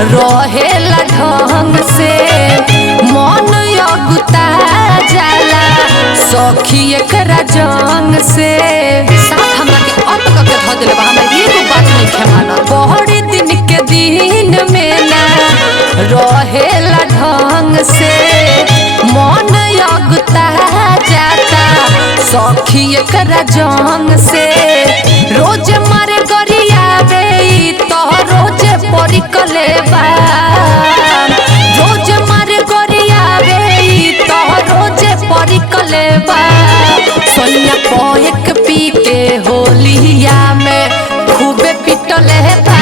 रहेला ढंग से मन अगुता जाला सखी एकरा जंग से। साथ हमरा के अटक के ध देले बा, हमरा एगो बात नहीं खेमाना। बड़ी दिन के दिन में ना रहेला ढंग से मन अगुता जाता सखी एकरा जंग से। रोज मारे गरियावे तो रोज परिकले बा, रोज मारे गरियावे तो रोज परिकले बा। सोनिया पोएक पी के होलिया में खूबे पिटले बा,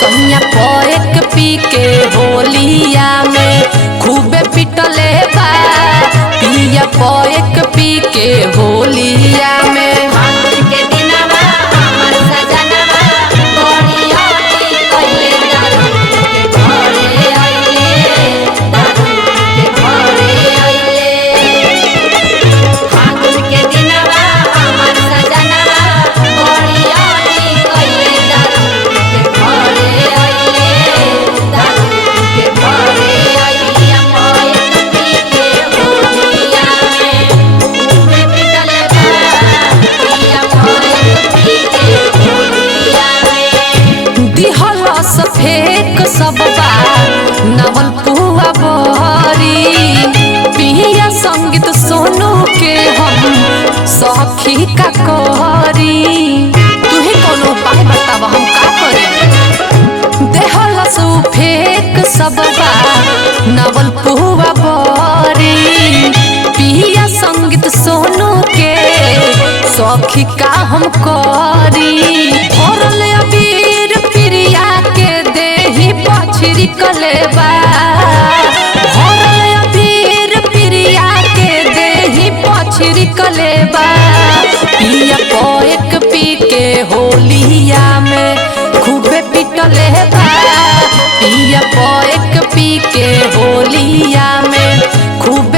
सोनिया पोएक पी के होलिया में खूबे पिटले बा। पिया पोएक पी के होलिया में फेक सब बा नवल पुआ बहरी। पिया संगीत सोनू के हम सखी का कहरी। तुहे कोनो उपाय बतावा हम का करी। देहलस फेक सब बा नवल पुआ बहरी। पिया संगीत सोनू के सखी का हम करी। भरल अबीर प्रिया के देही पछरी कलेबा, भरल अबीर प्रिया के देही पछरी कलेबा। पिया पोएक पी के होलिया में खूबे पिटले बा, पिया पोएक पी के होलिया में खूब